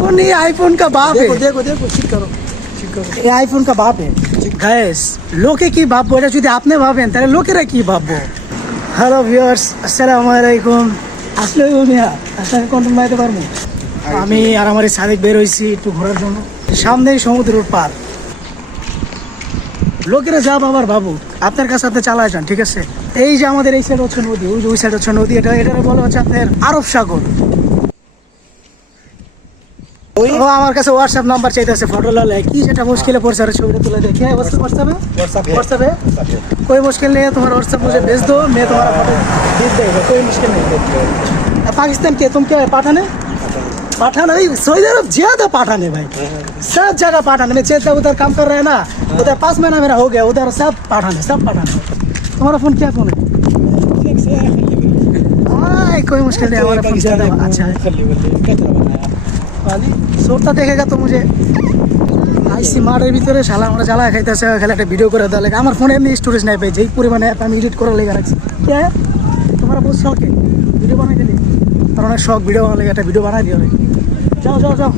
IPhone नहीं, iPhone का बाप है। देखो देखो देखो चेक करो चेक करो ये आईफोन का बाप है গাইস। লোকে কি ভাববো এটা যদি আপনি ভাবেন তাহলে লোকেরা কি ভাববো। হ্যালো ভিউয়ার্স, আসসালামু আলাইকুম। আসলে মিয়া আসলে কন্টেন্ট বানাতে পারবো। আমি আর আমার সাদিক বের হইছি একটু ঘোরার জন্য, সামনেই সমুদ্রের পার। লোকেরা যা বাবার ভাবুক, আপনার কাছে আপনি চালায় যান, ঠিক আছে। এই যে আমাদের এই সাইড হচ্ছে নদী, ওই যে ওই সাইড হচ্ছে নদী, এটা বলা হচ্ছে আপনার আরব সাগর। ও আমার কাছে হোয়াটসঅ্যাপ নাম্বার চাইতেছে, ফটো ला কি সেটা মুশকিলে পড়ছে, আর ছবিটা তুলে দেখে व्हाट्सएप है। कोई मुश्किल नहीं है, तुम्हारा व्हाट्सएप मुझे भेज दो, मैं तुम्हारा फोटो भेज देगा, कोई मुश्किल नहीं है। पाकिस्तान के तुम क्या है, पठान है? पठान है, सऊदी अरब ज्यादा पठान है भाई, सब जगह पठान है। मैं चेता उधर काम कर रहे हैं ना, उधर 5 महीना मेरा हो गया, उधर सब पठान है, सब पठान है। तुम्हारा फोन क्या फोन है? कोई मुश्किल नहीं, हमारा फोन ज्यादा अच्छा है। सोरता देखेगा तो मुझे আইসি মাঠের ভিতরে শালা আমরা জ্বালা খাইতেছে, খেলে একটা ভিডিও করে দেওয়া লাগে। আমার ফোনে এমনি স্টোরেজ নাই ভাই, যেই পরিমাণে অ্যাপ আমি এডিট করার লেগে রাখছি। কে তোমার বহুত শখ ভিডিও বানাই দিলি, আর অনেক শখ ভিডিও বানার লেগে, একটা ভিডিও বানাই দিও। যাও যাও যাও।